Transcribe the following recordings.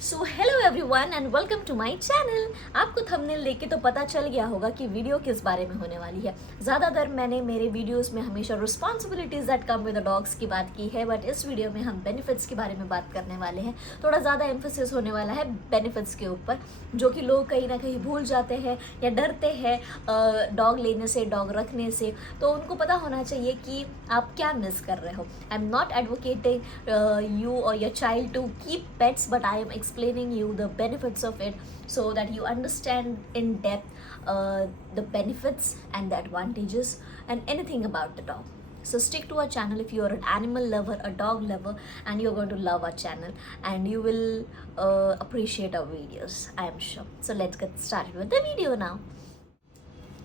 So hello everyone and welcome to my channel. आपको thumbnail देख के तो पता चल गया होगा कि वीडियो किस बारे में होने वाली है। ज़्यादातर मैंने मेरे वीडियोस में हमेशा responsibilities that come with the dogs की बात की है, बट इस वीडियो में हम बेनिफिट्स के बारे में बात करने वाले हैं। थोड़ा ज़्यादा एम्फोसिस होने वाला है बेनिफिट्स के ऊपर, जो कि लोग कहीं ना कहीं भूल जाते हैं या डरते हैं डॉग लेने से, डॉग रखने से। तो उनको पता होना चाहिए कि आप क्या मिस कर रहे हो। I am not advocating you or your child to keep pets, but I am explaining you the benefits of it so that you understand in depth the benefits and the advantages and anything about the dog. So stick to our channel if you are an animal lover, a dog lover, and you're going to love our channel and you will appreciate our videos, I am sure. So let's get started with the video now.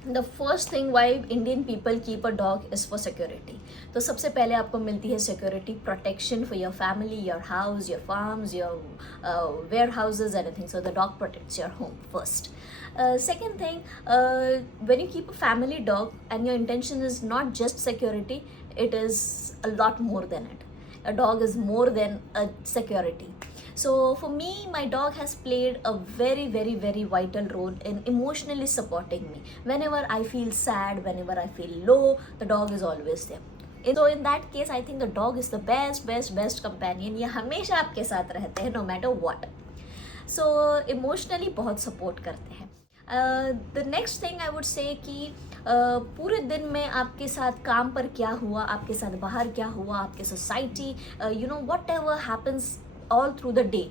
The first thing why Indian people keep a dog is for security. तो सबसे पहले आपको मिलती है security, protection for your family, your house, your farms, your warehouses, anything. So the dog protects your home first. Second thing, when you keep a family dog and your intention is not just security, it is a lot more than it. A dog is more than a security. So for me, my dog has played a very, very, very vital role in emotionally supporting me. Whenever I feel sad, whenever I feel low, the dog is always there. So in that case, I think the dog is the best companion. ये हमेशा आपके साथ रहते हैं, no matter what. So emotionally बहुत support करते हैं. The next thing I would say कि पूरे दिन में आपके साथ काम पर क्या हुआ, आपके साथ बाहर क्या हुआ, आपके society, what ever happens all through the day,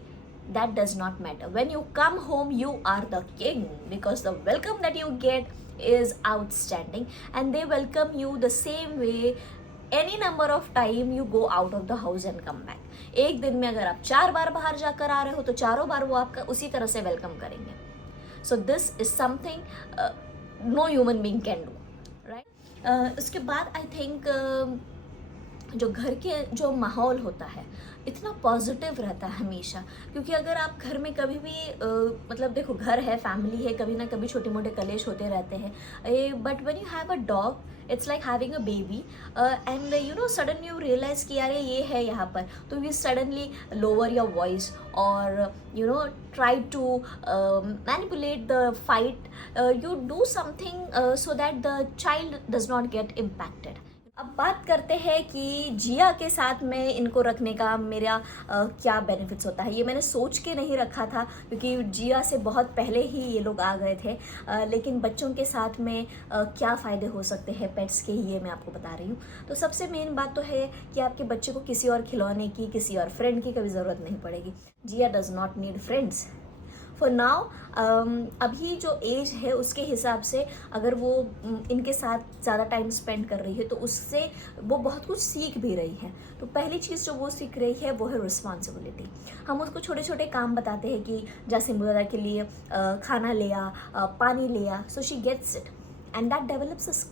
that does not matter. When you come home, you are the king, because the welcome that you get is outstanding, and they welcome you the same way any number of time you go out of the house and come back. एक दिन में अगर आप 4 बार बाहर जाकर आ रहे हो तो चारों बार वो आपका उसी तरह से वेलकम करेंगे. So this is something no human being can do, right? उसके बाद I think जो घर के जो माहौल होता है इतना पॉजिटिव रहता है हमेशा, क्योंकि अगर आप घर में कभी भी मतलब देखो, घर है, फैमिली है, कभी ना कभी छोटे मोटे कलेश होते रहते हैं, but when you have a dog it's like having a baby, and sudden you realize कि यार ये है यहाँ पर, तो you suddenly lower your voice और try to manipulate the fight, you do something so that the child does not get impacted. अब बात करते हैं कि जिया के साथ में इनको रखने का मेरा क्या बेनिफिट्स होता है. ये मैंने सोच के नहीं रखा था, क्योंकि जिया से बहुत पहले ही ये लोग आ गए थे, लेकिन बच्चों के साथ में क्या फ़ायदे हो सकते हैं पेट्स के, ये मैं आपको बता रही हूँ. तो सबसे मेन बात तो है कि आपके बच्चे को किसी और खिलौने की, किसी और फ्रेंड की कभी ज़रूरत नहीं पड़ेगी. Jiya does not need friends for now. अभी जो एज है उसके हिसाब से अगर वो इनके साथ ज़्यादा टाइम स्पेंड कर रही है तो उससे वो बहुत कुछ सीख भी रही है. तो पहली चीज़ जो वो सीख रही है वो है रिस्पॉन्सिबिलिटी. हम उसको छोटे छोटे काम बताते हैं कि जैसे मुरादा के लिए खाना ले आ, पानी ले आ, so she gets it and that develops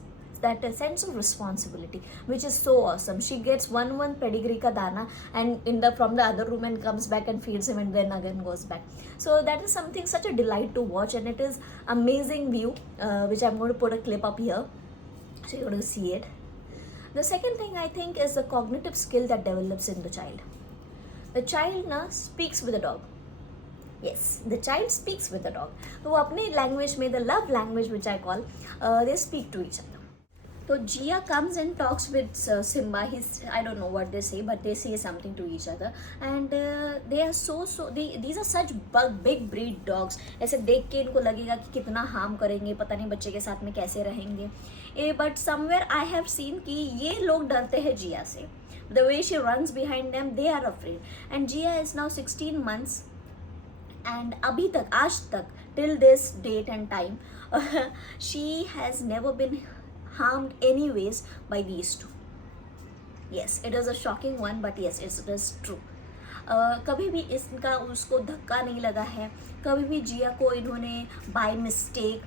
that sense of responsibility, which is so awesome. She gets one pedigree ka dana and from the other room and comes back and feeds him and then again goes back. So that is something, such a delight to watch, and it is amazing view, which I'm going to put a clip up here so you're going to see it. The second thing I think is the cognitive skill that develops in the child. The child speaks with the dog. Yes, the child speaks with the dog. तो वो अपने language में, the love language which I call, they speak to each other. So Jia comes and talks with Simba. I don't know what they say, but they say something to each other, and they are these are such big breed dogs. ऐसे देख के इनको लगेगा कि कितना harm करेंगे, पता नहीं बच्चे के साथ में कैसे रहेंगे. But somewhere I have seen कि ये लोग डरते हैं जिया से. The way she runs behind them, they are afraid. And Jia is now 16 months, and अभी तक, आज तक, till this date and time, she has never been harmed anyways by these two. Yes, it is a shocking one, but yes, it is true. कभी भी इसका उसको धक्का नहीं लगा है, कभी भी जिया को इन्होंने बाय मिस्टेक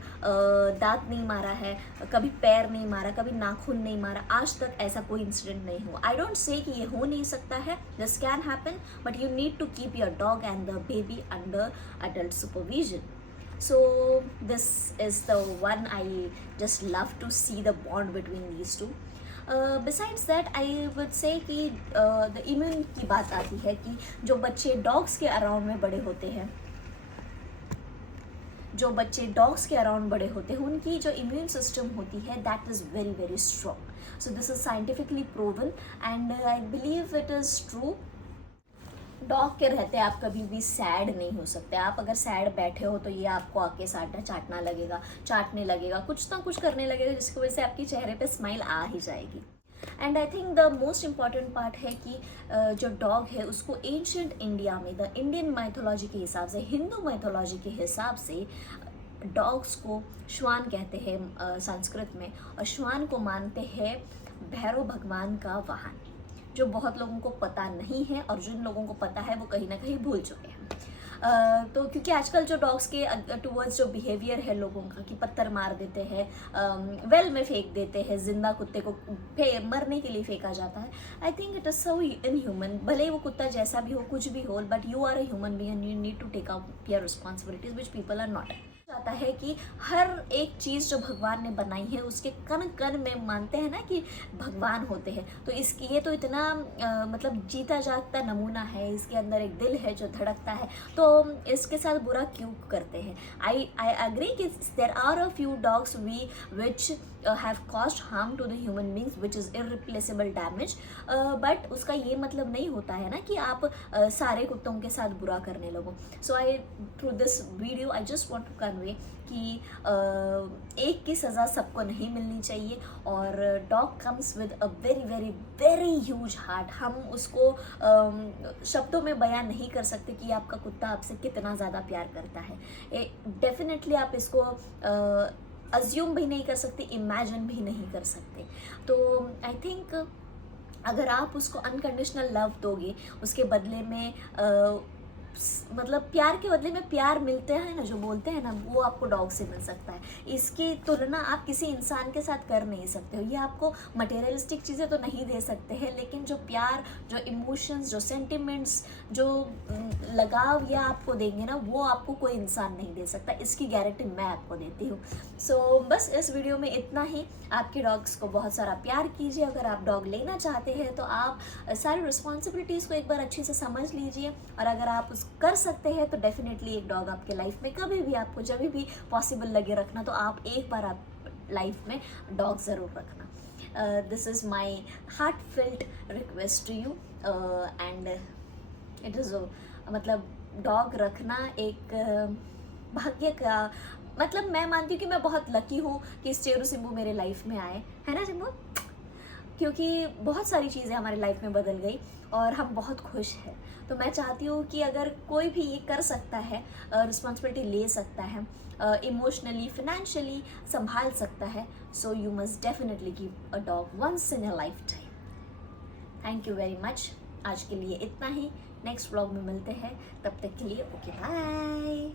दांत नहीं मारा है, कभी पैर नहीं मारा, कभी नाखून नहीं मारा. आज तक ऐसा कोई इंसिडेंट नहीं हुआ. आई डोंट से कि ये हो नहीं सकता है, this can happen, but you need to keep your dog and the baby under adult supervision. So this is the one I just love to see, the bond between these two. Besides that I would say कि the immune की बात आती है कि जो बच्चे dogs के around में बड़े होते हैं, जो बच्चे डॉग्स के अराउंड बड़े होते हैं, उनकी जो इम्यून सिस्टम होती है that is very very strong. So this is scientifically proven and I believe it is true. Dog के रहते आप कभी भी सैड नहीं हो सकते. आप अगर सैड बैठे हो तो ये आपको आके साटना चाटना लगेगा, चाटने लगेगा, कुछ ना कुछ करने लगेगा, जिसकी वजह से आपकी चेहरे पे स्माइल आ ही जाएगी. And I think the most important part है कि जो डॉग है उसको एंशियंट इंडिया में द इंडियन माइथोलॉजी के हिसाब से, हिंदू माइथोलॉजी के हिसाब से डॉग्स को श्वान कहते हैं संस्कृत में, और श्वान को मानते हैं भैरव भगवान का वाहन, जो बहुत लोगों को पता नहीं है, और जिन लोगों को पता है वो कहीं ना कहीं भूल चुके हैं. तो क्योंकि आजकल जो डॉग्स के टूवर्ड्स जो बिहेवियर है लोगों का कि पत्थर मार देते हैं, वेल में फेंक देते हैं, जिंदा कुत्ते को मरने के लिए फेंका जाता है. I think it is so inhuman. भले ही वो कुत्ता जैसा भी हो, कुछ भी हो, but you are a human being and you need to take out your responsibilities which people are not. जाता है कि हर एक चीज़ जो भगवान ने बनाई है उसके कण कण में मानते हैं ना कि भगवान होते हैं. तो इसकी ये तो इतना मतलब जीता जागता नमूना है, इसके अंदर एक दिल है जो धड़कता है, तो इसके साथ बुरा क्यों करते हैं. आई अग्री कि there are a few dogs we which have caused harm to the human beings which is irreplaceable damage, but उसका ये मतलब नहीं होता है ना कि आप सारे कुत्तों के साथ बुरा करने लगो. So I through this video I just want to convey कि एक की सज़ा सबको नहीं मिलनी चाहिए, और dog comes with a very very very huge heart. हम उसको शब्दों में बयान नहीं कर सकते कि आपका कुत्ता आपसे कितना ज़्यादा प्यार करता है. डेफिनेटली आप इसको अज्यूम भी नहीं कर सकते, इमेजिन भी नहीं कर सकते. तो आई थिंक अगर आप उसको अनकंडीशनल लव दोगे, उसके बदले में मतलब प्यार के बदले में प्यार मिलते हैं ना, जो बोलते हैं ना, वो आपको डॉग से मिल सकता है. इसकी तुलना आप किसी इंसान के साथ कर नहीं सकते हो. ये आपको मटेरियलिस्टिक चीज़ें तो नहीं दे सकते हैं, लेकिन जो प्यार, जो इमोशंस, जो सेंटिमेंट्स, जो लगाव या आपको देंगे ना, वो आपको कोई इंसान नहीं दे सकता. इसकी गारंटी मैं आपको देती हूँ. सो बस इस वीडियो में इतना ही. आपके डॉग्स को बहुत सारा प्यार कीजिए. अगर आप डॉग लेना चाहते हैं तो आप सारी रिस्पॉन्सिबिलिटीज़ को एक बार अच्छे से समझ लीजिए, और अगर आप कर सकते हैं तो डेफिनेटली एक डॉग आपके लाइफ में कभी भी, आपको जब भी पॉसिबल लगे रखना, तो आप एक बार आप लाइफ में डॉग ज़रूर रखना. This is my heart filled request to you. And it is मतलब डॉग रखना एक भाग्य का, मतलब मैं मानती हूँ कि मैं बहुत लकी हूँ कि चेरू सिम्बू मेरे लाइफ में आए, है ना सिम्बू, क्योंकि बहुत सारी चीज़ें हमारी लाइफ में बदल गई और हम बहुत खुश हैं. तो मैं चाहती हूँ कि अगर कोई भी ये कर सकता है, रिस्पॉन्सिबिलिटी ले सकता है, इमोशनली, फिनेंशियली संभाल सकता है, so you must definitely give a dog once in a life time. Thank you very much. आज के लिए इतना ही. नेक्स्ट व्लॉग में मिलते हैं. तब तक के लिए ओके बाय.